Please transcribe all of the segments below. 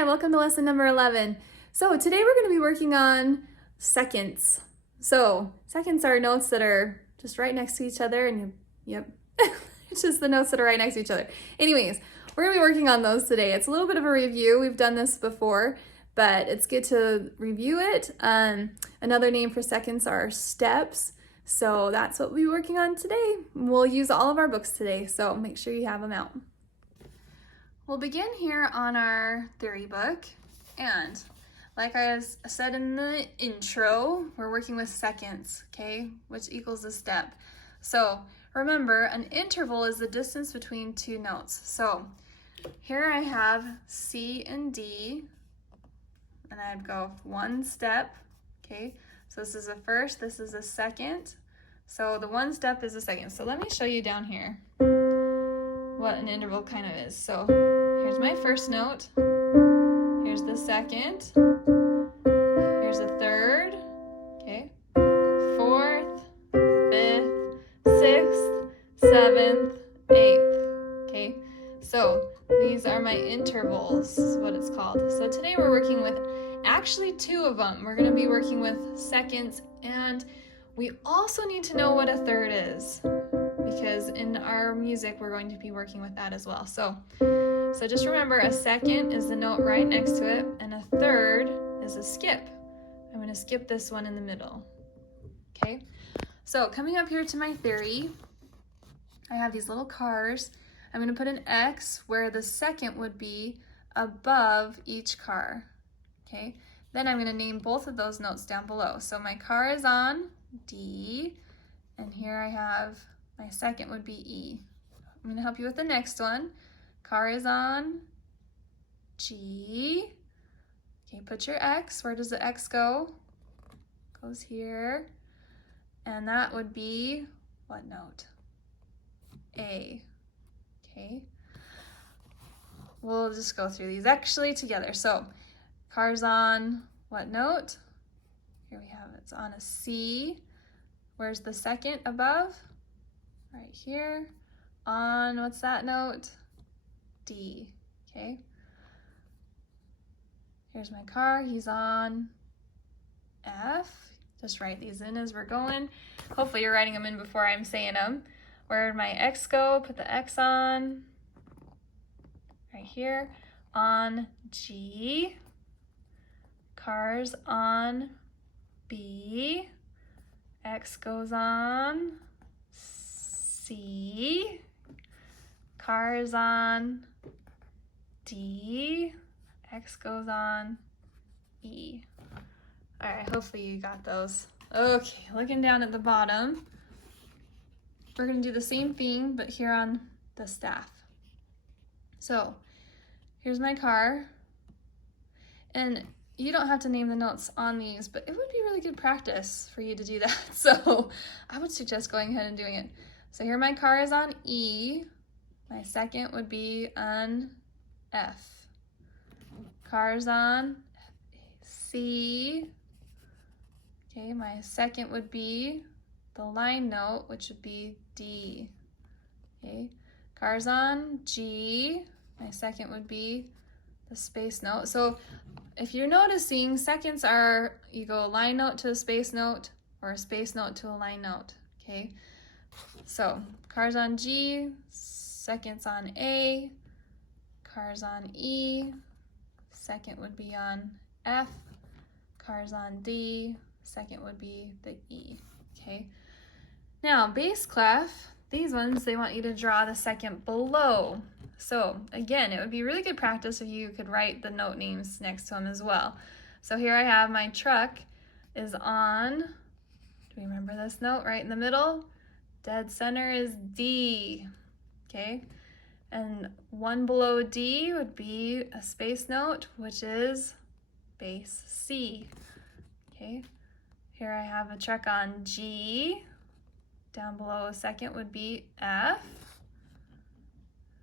Hi, welcome to lesson number 11. So today we're going to be working on seconds. So seconds are notes that are just right next to each other and yep, it's just the notes that are right next to each other. Anyways, we're going to be working on those today. It's a little bit of a review. We've done this before, but it's good to review it. Another name for seconds are steps. So that's what we'll be working on today. We'll use all of our books today, so make sure you have them out. We'll begin here on our theory book, and like I said in the intro, we're working with seconds, okay, which equals a step. So remember, an interval is the distance between two notes. So here I have C and D, and I'd go one step, okay? So this is a first, this is a second. So the one step is a second. So let me show you down here what an interval kind of is. So here's my first note, here's the second, here's a third, okay, fourth, fifth, sixth, seventh, eighth, okay. So these are my intervals, is what it's called. So today we're working with actually two of them. We're gonna be working with seconds, and we also need to know what a third is, because in our music we're going to be working with that as well. So just remember, a second is the note right next to it, and a third is a skip. I'm going to skip this one in the middle. Okay, so coming up here to my theory, I have these little cars. I'm going to put an X where the second would be above each car. Okay, then I'm going to name both of those notes down below. So my car is on D, and here I have my second would be E. I'm going to help you with the next one. Car is on G. Okay, put your X. Where does the X go? Goes here. And that would be what note? A. Okay. We'll just go through these actually together. So car's on what note? Here we have it's on a C. Where's the second above? Right here. On what's that note? D. Okay. Here's my car. He's on F. Just write these in as we're going. Hopefully you're writing them in before I'm saying them. Where'd my X go? Put the X on. Right here. On G. Car's on B. X goes on C. Car is on D. X goes on E. All right, hopefully you got those. Okay, looking down at the bottom, we're gonna do the same thing, but here on the staff. So here's my car, and you don't have to name the notes on these, but it would be really good practice for you to do that. So I would suggest going ahead and doing it. So here my car is on E. My second would be on F. Car's on C. Okay, my second would be the line note, which would be D. Okay, car's on G. My second would be the space note. So if you're noticing, seconds are, you go line note to a space note or a space note to a line note, okay? So car's on G, second's on A, car's on E, second would be on F, car's on D, second would be the E, okay? Now bass clef, these ones, they want you to draw the second below. So again, it would be really good practice if you could write the note names next to them as well. So here I have my truck is on, do we remember this note right in the middle? Dead center is D, okay? And one below D would be a space note, which is bass C, okay? Here I have a truck on G. Down below a second would be F,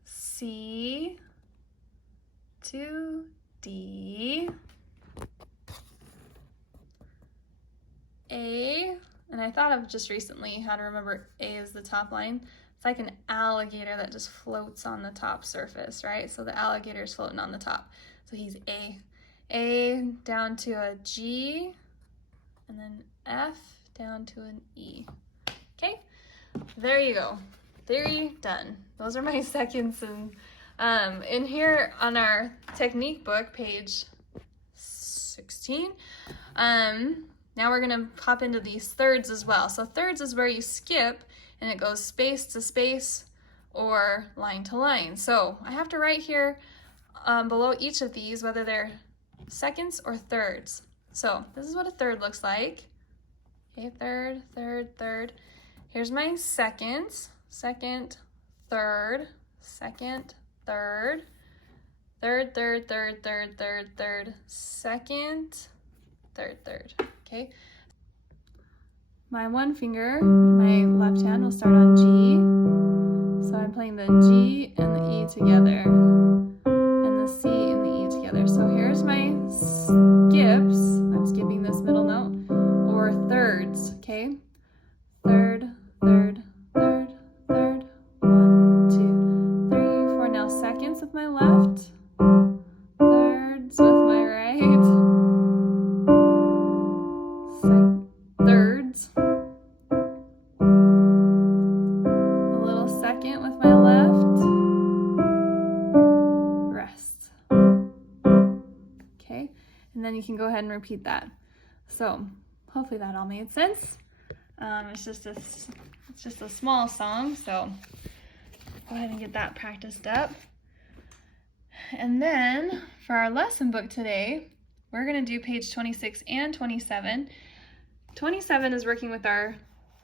C to D, A, and I thought of just recently how to remember A is the top line. It's like an alligator that just floats on the top surface, right? So the alligator's floating on the top. So he's A down to a G, and then F down to an E. Okay, there you go. Theory done. Those are my seconds. And in here on our technique book, page 16, now we're gonna hop into these thirds as well. So thirds is where you skip and it goes space to space or line to line. So I have to write here below each of these whether they're seconds or thirds. So this is what a third looks like. Okay, third, third, third. Here's my seconds. Second, third, second, third, third, third, third, third, third, third, second, third, third. Okay. My one finger, my left hand will start on G. So I'm playing the G and the E together, and the C and the E together. So here's my skips. I'm skipping this middle note, or thirds, okay? Third, third, third, third, 1, 2, 3, 4. Now seconds with my left, thirds with my right, thirds, a little second with my left, rest. Okay, and then you can go ahead and repeat that. So hopefully that all made sense. It's just a small song, so go ahead and get that practiced up. And then for our lesson book today, we're going to do page 26 and 27. 27 is working with our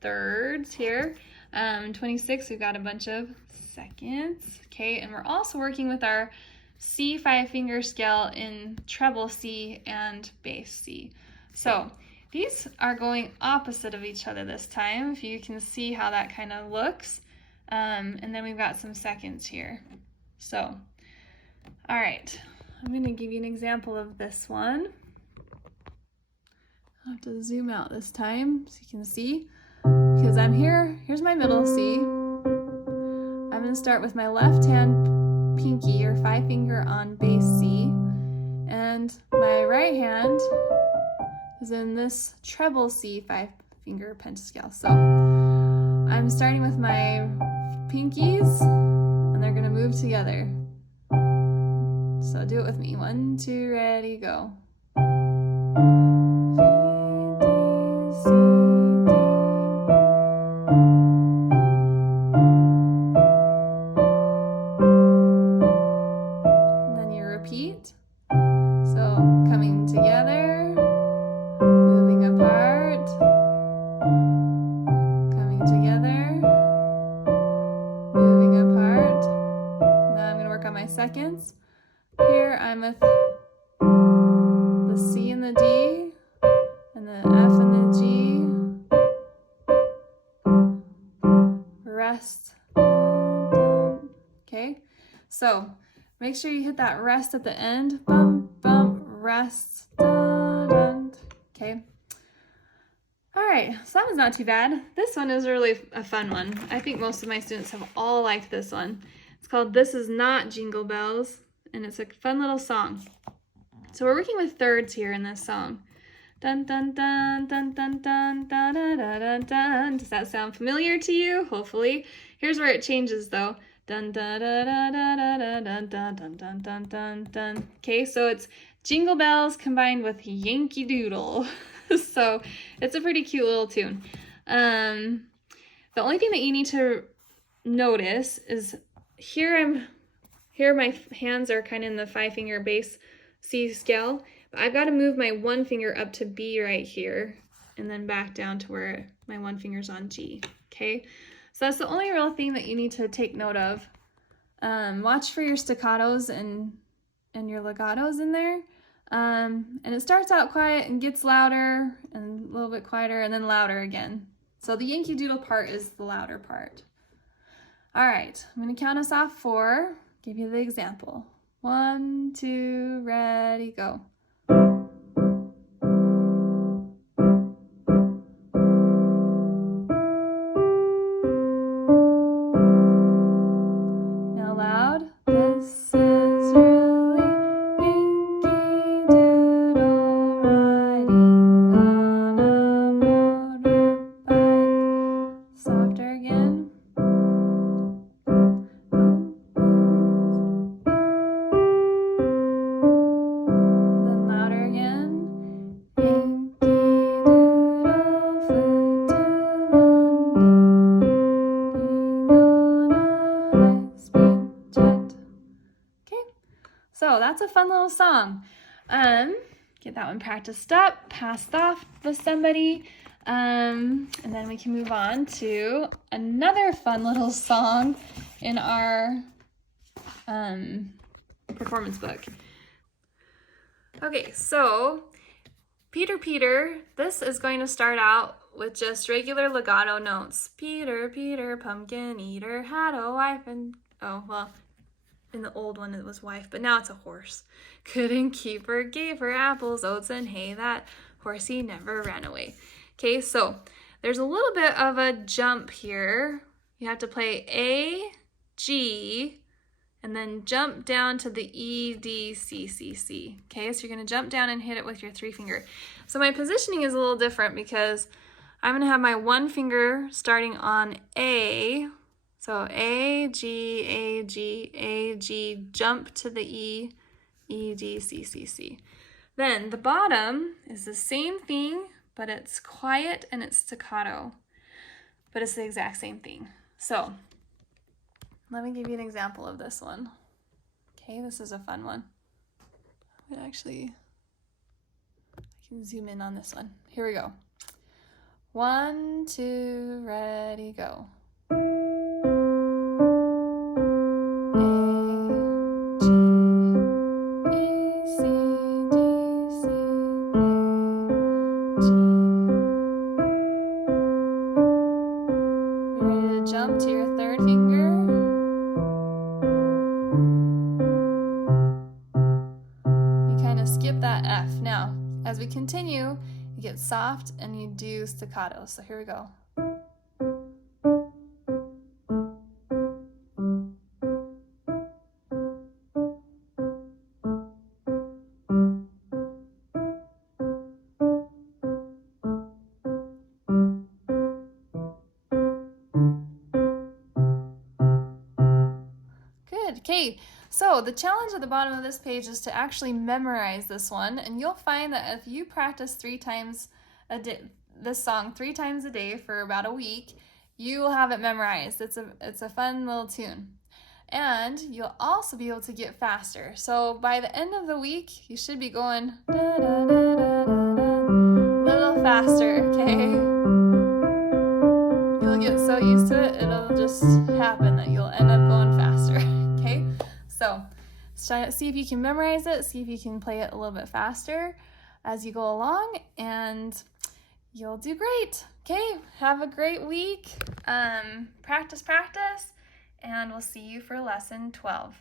thirds here. 26, we've got a bunch of seconds, okay, and we're also working with our C 5-finger scale in treble C and bass C. So these are going opposite of each other this time, if you can see how that kind of looks. And then we've got some seconds here. So, all right, I'm going to give you an example of this one. I'll have to zoom out this time so you can see, because I'm here. Here's my middle C. I'm going to start with my left hand pinky or 5-finger on bass C, and my right hand is in this treble C 5-finger pentascale. So I'm starting with my pinkies, and they're going to move together. So do it with me. 1, 2, ready, go. And then you repeat. So coming together, moving apart, coming together, moving apart. Now I'm going to work on my seconds. Here I'm with the C and the D, and the F and the G, rest, okay? So make sure you hit that rest at the end, bump, bump, rest, okay? All right, so that was not too bad. This one is really a fun one. I think most of my students have all liked this one. It's called This Is Not Jingle Bells, and it's a fun little song. So we're working with thirds here in this song. Dun dun dun dun dun dun dun dun dun dun dun. Does that sound familiar to you? Hopefully. Here's where it changes though. Dun dun dun dun dun dun dun dun dun dun dun dun. Okay, so it's Jingle Bells combined with Yankee Doodle. So it's a pretty cute little tune. The only thing that you need to notice is here my hands are kind of in the 5-finger bass C scale, but I've got to move my one finger up to B right here and then back down to where my one finger's on G, okay? So that's the only real thing that you need to take note of. Watch for your staccatos and your legatos in there. And it starts out quiet and gets louder and a little bit quieter and then louder again. So the Yankee Doodle part is the louder part. All right, I'm going to count us off 4, give you the example. 1, 2, ready, go. that's a fun little song. Get that one practiced up, passed off with somebody. And then we can move on to another fun little song in our performance book. Okay, so Peter, Peter, this is going to start out with just regular legato notes. Peter, Peter, pumpkin eater, had a wife and, oh, well, in the old one it was wife, but now it's a horse. Couldn't keep her, gave her apples, oats, and hay, that horsey never ran away. Okay, so there's a little bit of a jump here. You have to play A, G, and then jump down to the E, D, C, C, C. Okay, so you're gonna jump down and hit it with your 3 finger. So my positioning is a little different because I'm gonna have my 1 finger starting on A. So A, G, A, G, A, G, jump to the E, E, D, C, C, C. Then the bottom is the same thing, but it's quiet and it's staccato, but it's the exact same thing. So let me give you an example of this one. Okay, this is a fun one. I can zoom in on this one. Here we go. 1, 2, ready, go. Jump to your 3rd finger. You kind of skip that F. Now, as we continue, you get soft and you do staccato. So here we go. Okay, so the challenge at the bottom of this page is to actually memorize this one, and you'll find that if you practice 3 times a day, this song 3 times a day for about a week, you will have it memorized. It's a fun little tune. And you'll also be able to get faster. So by the end of the week, you should be going da, da, da, da, da, da, a little faster, okay? You'll get so used to it, it'll just happen that you'll end up going faster. Okay, so see if you can memorize it, see if you can play it a little bit faster as you go along, and you'll do great. Okay, have a great week. Practice, and we'll see you for lesson 12.